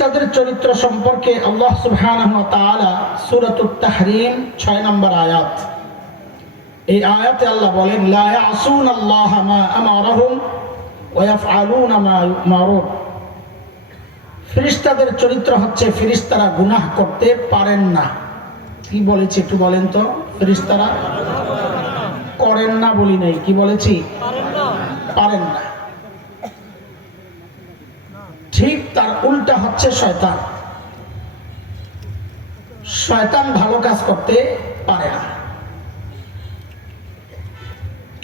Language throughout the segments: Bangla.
ফেরেশতাদের চরিত্র সম্পর্কে আল্লাহ সুবহানাহু ওয়া তাআলা সূরাতুত তাহরিম 6 নম্বর আয়াত, এই আয়াতে আল্লাহ বলেন লা ইয়াসুনাল্লাহা মা আমারাহুম ওয়া ইয়াফআলুনা মা ইউমারুন। ফেরেশতাদের চরিত্র হচ্ছে ফেরেশতারা গুনাহ করতে পারেন না। কি বলেছি একটু বলেন তো? ফেরেশতারা করেন না বলি নাই, কি বলেছি? পারেন না। ঠিক তার উল্টা হচ্ছে শয়তান। শয়তান ভালো কাজ করতে পারে না।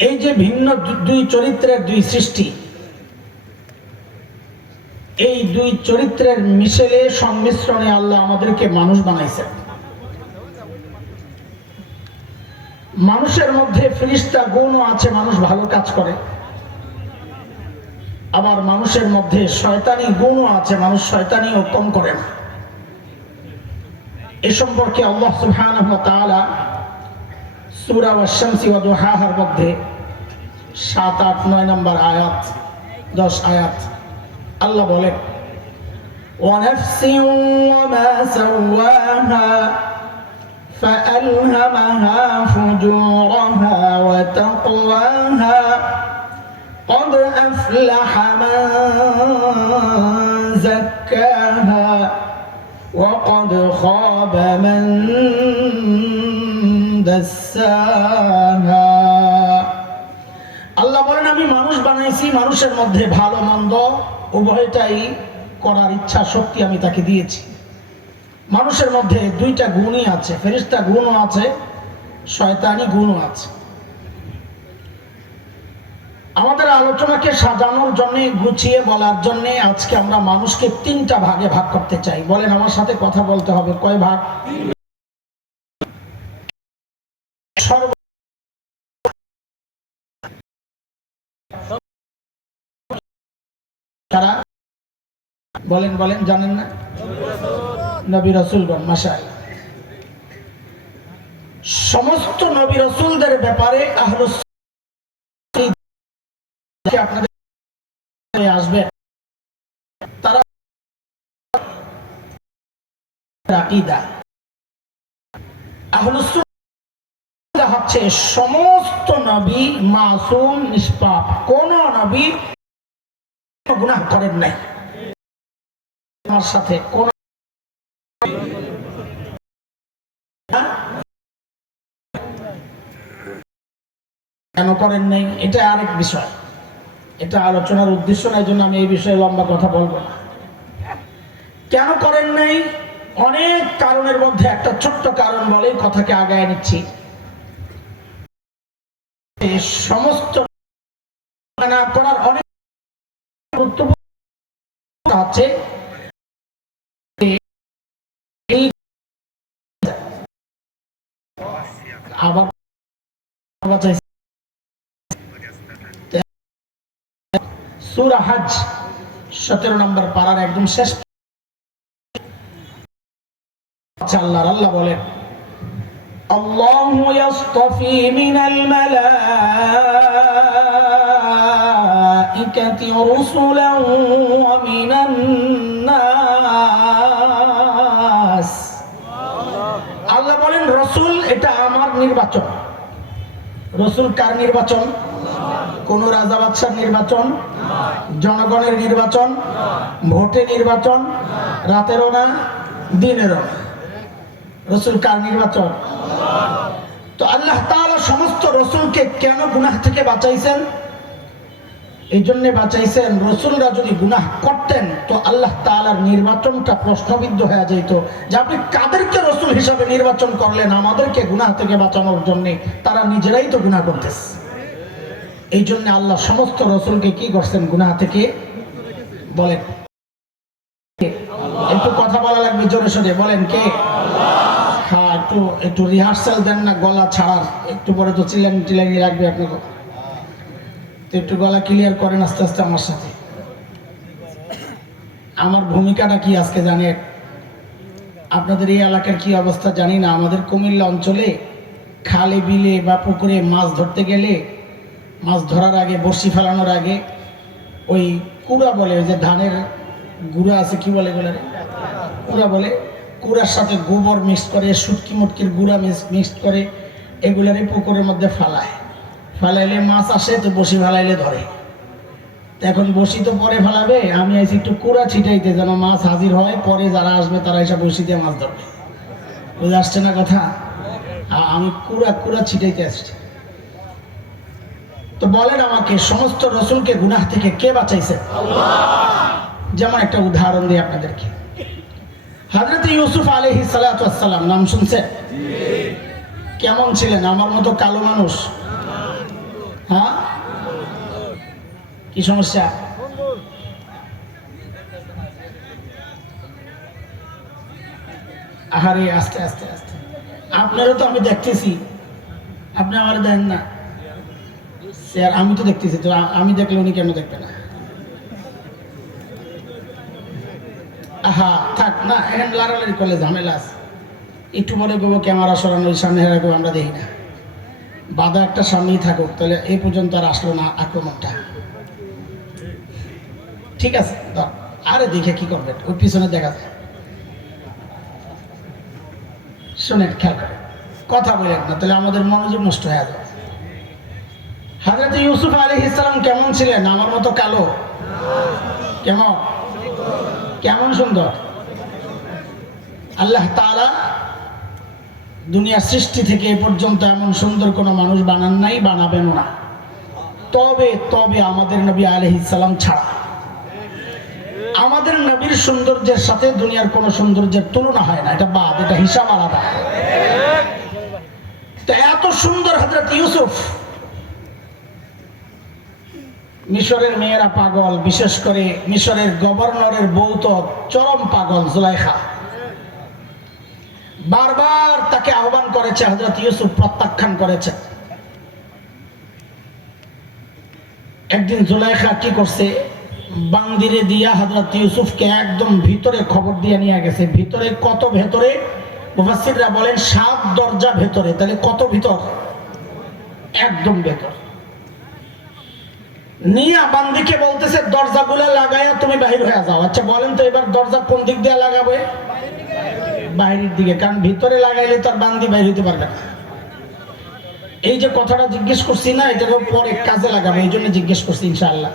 এই যে ভিন্ন দুই চরিত্রের দুই সৃষ্টি, এই দুই চরিত্রের মিশেলে সংমিশ্রণে আল্লাহ আমাদেরকে মানুষ বানাইছেন। মানুষের মধ্যে ফেরেশতা গুণও আছে, মানুষ ভালো কাজ করে। আবার মানুষের মধ্যে শয়তানি গুণও আছে, মানুষ শয়তানিও কম করে না। এ সম্পর্কে আল্লাহ সুবহানাহু ওয়া তাআলা সূরা ওয়াশ-শামসি ওয়া দুহাহার মধ্যে 7, 8, 9 নম্বর আয়াত, 10 আয়াত আল্লাহ বলেন ওয়া নাফসিন ওয়া মা সাওয়াহা فألهمها فجورها وتقواها قد أفلح من زكاها وقد خاب من دساها। আল্লাহ বলেন আমি মানুষ বানাইছি, মানুষের মধ্যে ভালো মন্দ উভয়টাই করার ইচ্ছা শক্তি আমি তাকে দিয়েছি। মানুষের মধ্যে দুইটা গুণই আছে, ফেরেশতা গুণও আছে, শয়তানি গুণও আছে। আমাদের আলোচনাকে সাজানোর জন্য, গুছিয়ে বলার জন্য আজকে আমরা মানুষকে 3টা ভাগে ভাগ করতে চাই। বলেন আমার সাথে, কথা বলতে হবে। কয় ভাগ? তারা বলেন বলেন, জানেন না? নবী রাসূলগণ। মাশাআল্লাহ। সমস্ত নবী রাসূলদের ব্যাপারে আহলুস সুন্নাহ আপনাদের আসবে, তারা আকীদা আহলুস সুন্নাহ হচ্ছে সমস্ত নবী মাসুম, নিষ্পাপ, কোন নবী গুনাহ করেন নাই। আমার সাথে কোন কেন করেন নাই এটা আরেক বিষয়, এটা আলোচনার উদ্দেশ্য নাই, জন্য আমি এই বিষয়ে লম্বা কথা বলবো না। কেন করেন নাই? অনেক কারণের মধ্যে একটা ছোট্ট কারণ বলে কথাকে আগায় নিচ্ছি। সমস্ত না করার অনেক গুরুত্বপূর্ণ আছে। আবার সূরা হজ 17 নম্বর পারার একদম শেষ আল্লাহ বলেন আল্লাহু ইয়াসতাফি মিনাল মালাইকাতি রুসুলান ওয়া মিনান নাস। আল্লাহ বলেন রাসূল এটা আমার নির্বাচন। রাসূল কার নির্বাচন? কোন রাজা বাদশার নির্বাচন, জনগণের নির্বাচন, ভোটে নির্বাচন, রাতেরও না দিনেরও না। রাসূল কার নির্বাচন? তো আল্লাহ তাআলা সমস্ত রাসূলকে কেন গুনাহ থেকে বাঁচাইছেন? এই জন্য বাঁচাইছেন, রাসূলরা যদি গুনাহ করতেন তো আল্লাহ তাআলার নির্বাচনটা প্রশ্নবিদ্ধ হয়ে যেত যে আপনি কাদেরকে রাসূল হিসাবে নির্বাচন করলেন আমাদেরকে গুনাহ থেকে বাঁচানোর জন্য? তারা নিজেরাই তো গুনাহ করতেছে। এই জন্য আল্লাহ সমস্ত রাসূলকে কি করছেন? গুনাহ থেকে। বলেন একটু কথা বলা লাগবে জোরে সোরে, বলেন কে? হ্যাঁ, একটু রিহার্সাল দেন না গলা ছাড়ার, একটু পরে তো চিল্লানি রাখবে আপনাকে, তো একটু গলা ক্লিয়ার করেন আস্তে আস্তে আমার সাথে। আমার ভূমিকাটা কি আজকে জানেন? আপনাদের এই এলাকার কি অবস্থা জানি না। আমাদের কুমিল্লা অঞ্চলে খালে বিলে বা পুকুরে মাছ ধরতে গেলে, মাছ ধরার আগে, বড়শি ফেলানোর আগে ওই কুড়া বলে, ওই যে ধানের গুঁড়া আছে, কি বলে এগুলা? কুড়া বলে। কুড়ার সাথে গোবর মিক্স করে, শুটকি মুটকির গুঁড়া মিক্স করে, এগুলারই পুকুরের মধ্যে ফালায়। ফালাইলে মাছ আসে, তো বসি ফালাইলে ধরে। এখন বসি তো পরে ফেলাবে, আমি আইছি একটু কুড়া ছিটাইতে, যেন মাছ হাজির হয়, পরে যারা আসবে তারা এসে বসি দিয়ে মাছ ধরবে। বুঝে আসছে না কথা? আমি কুড়া কুড়া ছিটাইতে আসছি। তো বলেন আমাকে, সমস্ত রসুলকে গুনাহ থেকে কে বাঁচাইছে? যেমন একটা উদাহরণ দিই আপনাদেরকে। হযরত ইউসুফ আলাইহিস সালাতু ওয়াস সালাম, নাম শুনছেন? কেমন ছিলেন? আমার মতো কালো মানুষ? হ্যাঁ, কি সমস্যা? আহারে, আস্তে আস্তে আস্তে। আপনারও তো আমি দেখতেছি, আপনি আমার দেন না স্যার, আমি তো দেখতেছি, তো আমি দেখলে উনি কেন দেখবে না? আহা, থাক না, এখন লাড়ালাড়ি করলে ঝামেলা আছে। একটু পরে গো ক্যামেরা সরানো, সামনে হেরাগো, আমরা দেখি না। বাধা একটা সামনেই থাকুক, তাহলে এই পর্যন্ত আর আসলো না আক্রমণটা। ঠিক আছে, আরে দেখে কি করবেন, ওই পিছনে দেখা যায়। শোনেন, খেয়াল করেন, কথা বলেন না, তাহলে আমাদের মনোযোগ নষ্ট হয়ে যাবে। হযরত ইউসুফ আলাইহিস সালাম কেমন ছিলেন? আমার মতো কালো? কেমন? কেমন সুন্দর? আল্লাহ তাআলা দুনিয়ার সৃষ্টি থেকে এ পর্যন্ত এমন সুন্দর কোনো মানুষ বানান নাই, বানাবেন না। তবে তবে আমাদের নবী আলাইহিস সালাম ছাড়া। আমাদের নবীর সৌন্দর্যের সাথে দুনিয়ার কোনো সৌন্দর্যের তুলনা হয় না, এটা বাদ, এটা হিসাব আলাদা। তো এত সুন্দর হযরত ইউসুফ, মিশরের মেয়েরা পাগল, বিশেষ করে মিশরের গভর্নরের বউ তো চরম পাগল, জুলাইখা। বারবার তাকে আহ্বান করেছে, হযরত ইউসুফ প্রত্যাখ্যান করেছে। একদিন জুলাইখা কি করছে, বান্দিরে দিয়া হযরত ইউসুফকে একদম ভিতরে খবর দিয়ে নিয়ে গেছে। ভিতরে কত ভেতরে? মুফাসসিররা বলেন 7 দরজা ভেতরে। তাহলে কত ভিতর? একদম ভেতর। নিয়া বান্দিকে বলতেছে, দরজাগুলা লাগায়া তুমি বাহির হয়ে যাও। আচ্ছা বলেন তো, এবার দরজা কোন দিক দিয়ে লাগাবে? বাইরের দিকে, কারণ ভিতরে লাগাইলে তো আর বান্দি বাইর হইতে পারবে না। এই যে কথাটা জিজ্ঞেস করছি না, এটাকে পরে কাজে লাগাবে, এই জন্য জিজ্ঞেস করছি ইনশাআল্লাহ।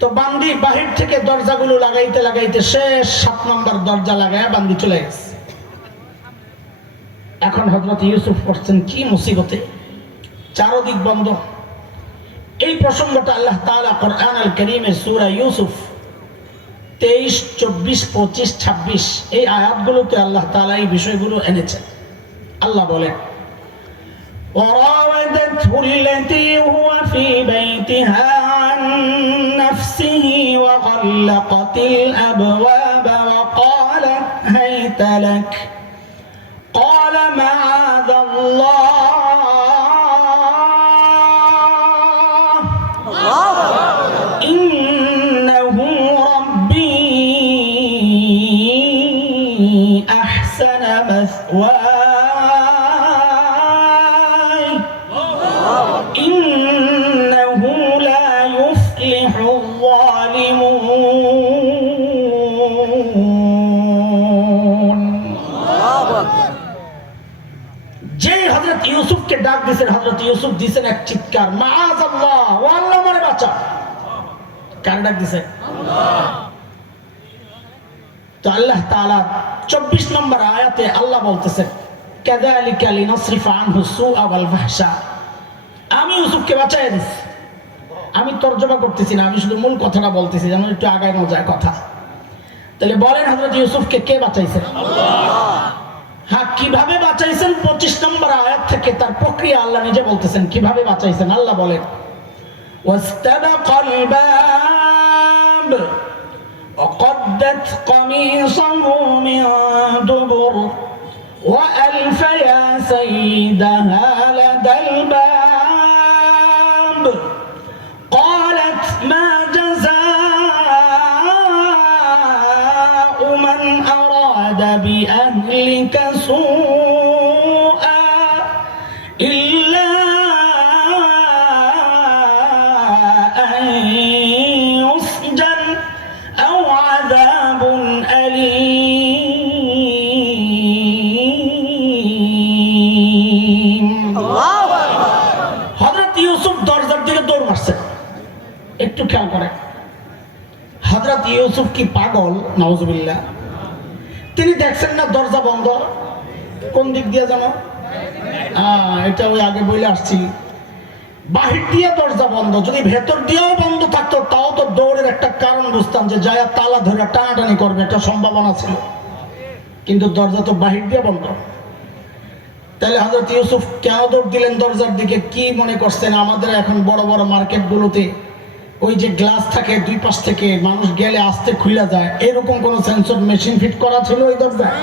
তো বান্দি বাহির থেকে দরজাগুলো লাগাইতে লাগাইতে শেষ 7 নম্বর দরজা লাগায়া বান্দি চলে গেছে। এখন হযরত ইউসুফ করছেন কি মুসিবতে, চারদিক বন্ধ। এই প্রসঙ্গটা আল্লাহ তাআলা কোরআন আল কারীমের সূরা ইউসুফ 23, 24, 25, 26 এই আয়াতগুলোতে আল্লাহ তাআলা এই বিষয়গুলো এনেছেন। আল্লাহ বলেন, وراودته التي هو في بيتها عن نفسه وغلقت الأبواب وقالت هيت لك قال معاذ الله إنه ربي أحسن مثواي ইউসুফকে ডাক দিয়েছেন, হযরত ইউসুফ দিয়েছেন এক চিৎকার, মাআযাল্লাহ, ও আল্লাহ আমারে বাঁচা। কার ডাক দিয়েছেন? আল্লাহ। তো আল্লাহ তাআলা 24 নম্বর আয়াতে আল্লাহ বলতেছেন, কাযালিকা লিনাসরিফা আনহু সুআ ওয়াল ফাহশা। আমি ইউসুফকে বাঁচায় দিয়েছি। আমি তরজমা করতেছি না, আমি শুধু মূল কথাটা বলতেছি, যেন একটু আগানো যায় কথা। তাহলে বলেন, হযরত ইউসুফকে কে বাঁচাইছেন? আল্লাহ। হ্যাঁ, কিভাবে বাঁচাইছেন? 25 নম্বর আয়াত থেকে তার প্রক্রিয়া আল্লাহ নিজে বলতেছেন কিভাবে বাঁচাইছেন। আল্লাহ বলেন, ওয়াস্তাবাকাল বাব ওয়াকদ্দাত কমিসাহু মিন দুবুর ওয়া আলফা সাইয়্যিদাহা লাদাল বাব ক্বালাত মা জাযাউ মান আরাদা বিআহলিকা سوءا إلا أن يسجن أو আলীম। হযরত ইউসুফ দরজার দিকে দৌড় মারছে। একটু খেয়াল করে, হযরত ইউসুফ কি পাগল? নাউজুবিল্লাহ। তিনি দেখছেন না দরজা বন্ধ, কোন দিক দিয়ে জানো? এটা ওই আগে বলে আসছি, বাহির দিয়ে দরজা বন্ধ। যদি ভেতর দিয়েও বন্ধ থাকতো তাও তো দৌড়ের একটা কারণ বুঝতাম, যে যায় তালা ধরে টানাটানি করবে, একটা সম্ভাবনা ছিল। কিন্তু দরজা তো বাহির দিয়ে বন্ধ। তাহলে হযরত ইউসুফ কেন দৌড় দিলেন দরজার দিকে? কি মনে করছেন আমাদের এখন বড় বড় মার্কেটগুলোতে ওই যে গ্লাস থাকে দুই পাশ থেকে, মানুষ গেলে আস্তে খুলে যায়, এরকম কোন সেন্সর মেশিন ফিট করা ছিল ওই দরজায়?